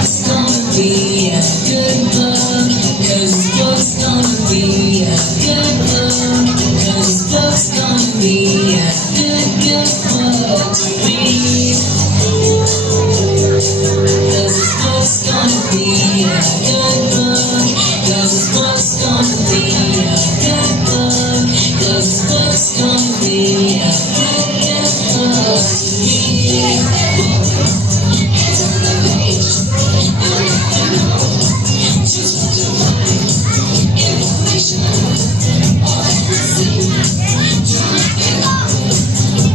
supposed gonna be a good book. 'Cause it's supposed gonna be a good book. 'Cause it's supposed gonna be a good book to read. 'Cause it's supposed gonna be a good book. 'Cause it's supposed gonna be a good book. 'Cause it's supposed gonna be a good book to read.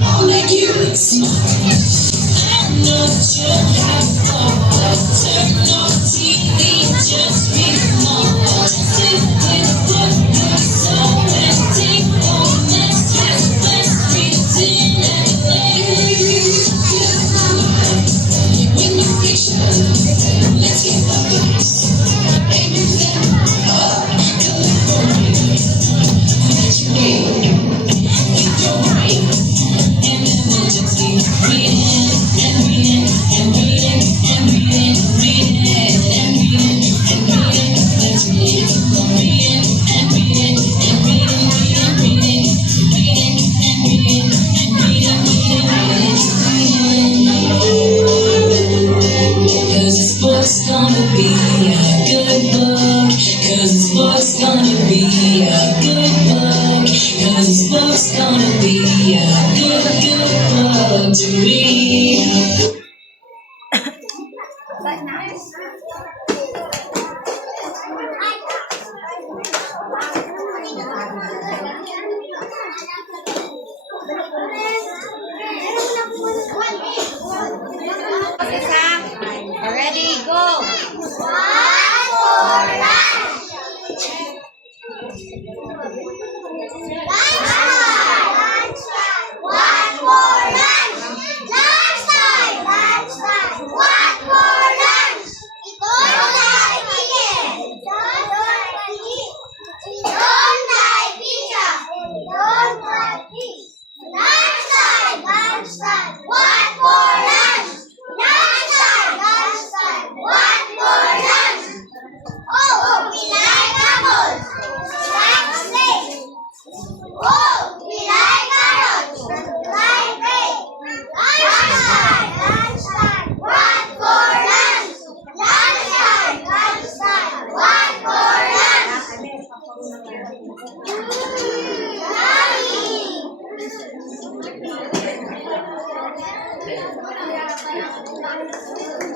I'll make you look smart. I'm not sure how far. Turn on TV, just read more. Sit with what you're so and take home this has West Street in LA. When you fiction, let's get focused. Baby, California, what you need with your brain. And then we'll just keep reading and reading and reading and reading and reading and reading and reading. Let's read, reading and reading and reading, reading, reading, reading and reading and reading, reading, reading. 'Cause this book's gonna be a good book. 'Cause this book's gonna be a good book. 'Cause this book's gonna be a good book to read. Ready, go! Yummy!